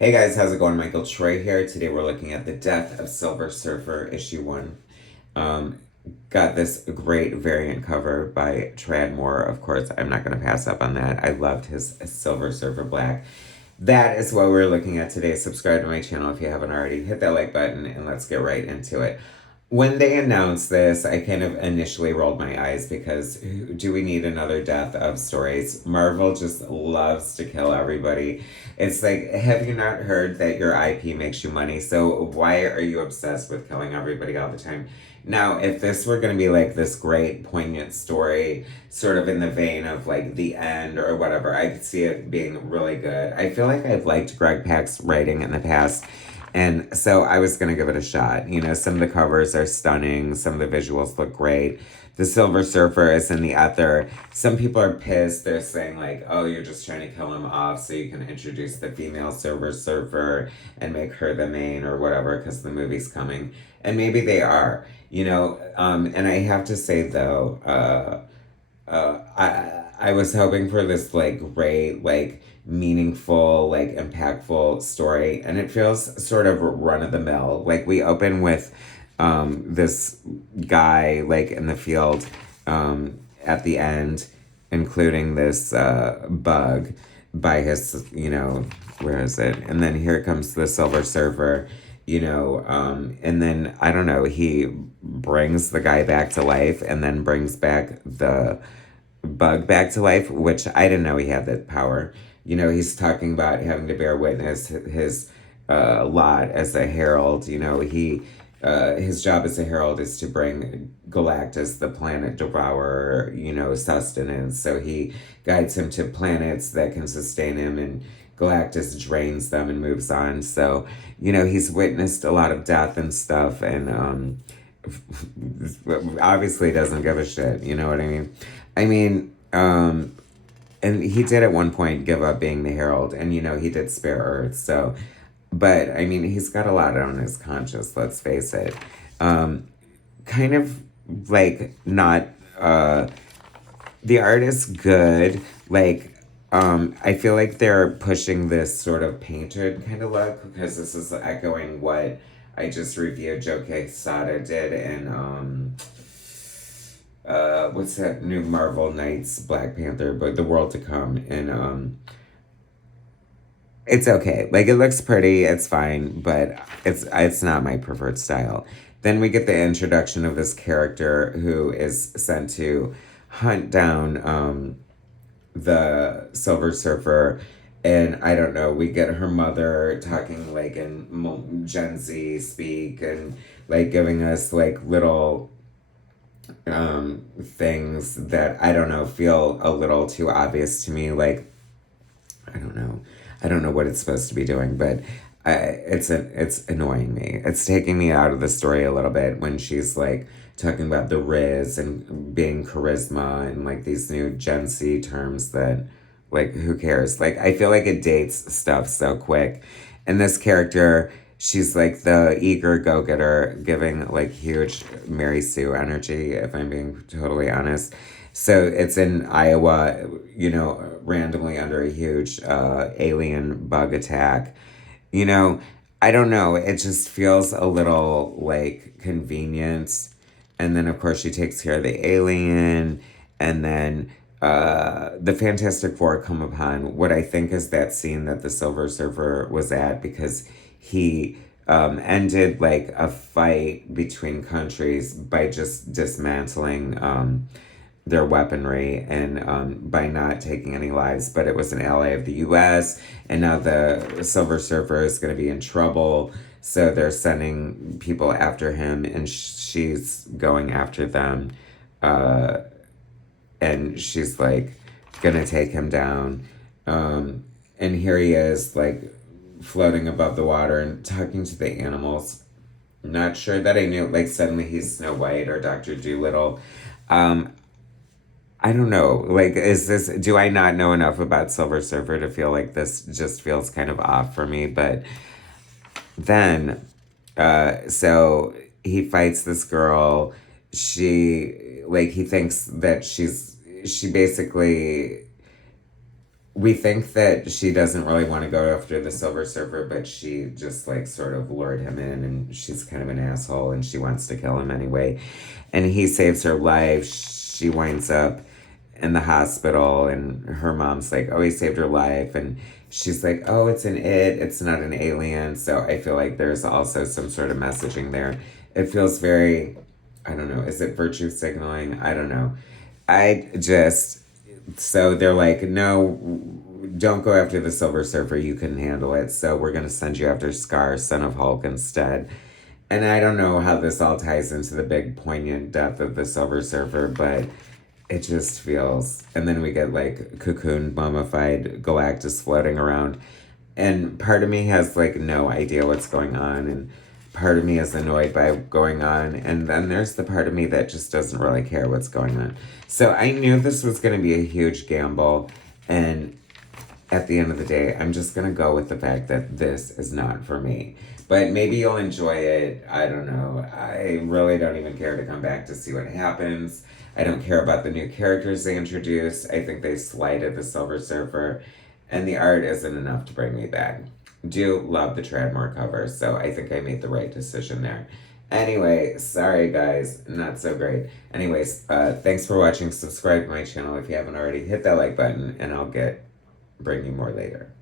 Hey guys, how's it going? Michael Troy here. Today we're looking at The Death of Silver Surfer, issue 1. Um, got this great variant cover by Trad Moore. Of course, I'm not going to pass up on that. I loved his Silver Surfer Black. That is what we're looking at today. Subscribe to my channel if you haven't already. Hit that like button and let's get right into it. When they announced this, I kind of initially rolled my eyes because do we need another death of stories? Marvel just loves to kill everybody. It's like, have you not heard that your IP makes you money? So why are you obsessed with killing everybody all the time? Now, if this were going to be like this great, poignant story, sort of in the vein of like The End or whatever, I could see it being really good. I feel like I've liked Greg Pak's writing in the past. And so I was going to give it a shot. You know, some of the covers are stunning. Some of the visuals look great. The Silver Surfer is in the ether. Some people are pissed. They're saying, like, oh, you're just trying to kill him off so you can introduce the female Silver Surfer and make her the main or whatever because the movie's coming. And maybe they are, you know. And I have to say, though, I was hoping for this like great like meaningful like impactful story, and it feels sort of run of the mill. Like we open with this guy like in the field at the end, including this bug by his where is it? And then here comes the Silver Surfer. And then I don't know, he brings the guy back to life and then brings back the bug back to life, which I didn't know he had that power. He's talking about having to bear witness his lot as a herald. His job as a herald is to bring Galactus, the planet devourer, sustenance. So he guides him to planets that can sustain him, and Galactus drains them and moves on. So, he's witnessed a lot of death and stuff, and obviously doesn't give a shit. You know what I mean? I mean, and he did at one point give up being the Herald, and he did spare Earth. So, but I mean, he's got a lot on his conscience. Let's face it. Kind of like not. The art is good. Like, I feel like they're pushing this sort of painted kind of look because this is echoing what I just reviewed Joe Quesada did in what's that new Marvel Knights Black Panther, but The World to Come, and it's okay. Like it looks pretty, it's fine, but it's not my preferred style. Then we get the introduction of this character who is sent to hunt down the Silver Surfer. And I don't know, we get her mother talking like in Gen Z speak and like giving us like little things that I don't know feel a little too obvious to me. Like I don't know what it's supposed to be doing, but it's annoying me. It's taking me out of the story a little bit when she's like talking about the Riz and being charisma and like these new Gen Z terms that like who cares? Like I feel like it dates stuff so quick. And this character, she's like the eager go-getter giving like huge Mary Sue energy, if I'm being totally honest. So it's in Iowa, randomly under a huge alien bug attack. You know, I don't know. It just feels a little like convenient. And then, of course, she takes care of the alien. And then the Fantastic Four come upon what I think is that scene that the Silver Surfer was at because he ended like a fight between countries by just dismantling their weaponry and by not taking any lives, but it was an ally of the US, and now the Silver Surfer is going to be in trouble. So they're sending people after him, and she's going after them. And she's like gonna take him down. And here he is, like floating above the water and talking to the animals. Not sure that I knew, like, suddenly he's Snow White or Dr. Dolittle. Um, I don't know. Like, do I not know enough about Silver Surfer to feel like this just feels kind of off for me? But then, so he fights this girl. He thinks that she basically we think that she doesn't really want to go after the Silver Surfer, but she just like sort of lured him in, and she's kind of an asshole, and she wants to kill him anyway. And he saves her life. She winds up in the hospital, and her mom's like, "Oh, he saved her life," and she's like, "Oh, it's it's not an alien." So I feel like there's also some sort of messaging there. It feels very, I don't know, is it virtue signaling? I don't know. I just, so they're like, no, don't go after the Silver Surfer. You couldn't handle it. So we're going to send you after Scar, son of Hulk, instead. And I don't know how this all ties into the big poignant death of the Silver Surfer, but it just feels. And then we get like cocoon, mummified Galactus floating around. And part of me has like no idea what's going on. And part of me is annoyed by going on. And then there's the part of me that just doesn't really care what's going on. So I knew this was going to be a huge gamble. And at the end of the day, I'm just going to go with the fact that this is not for me. But maybe you'll enjoy it. I don't know. I really don't even care to come back to see what happens. I don't care about the new characters they introduced. I think they slighted the Silver Surfer. And the art isn't enough to bring me back. Do love the Tradmore cover, so I think I made the right decision there. Anyway, sorry guys, not so great. Anyways, thanks for watching. Subscribe to my channel if you haven't already. Hit that like button, and I'll bring you more later.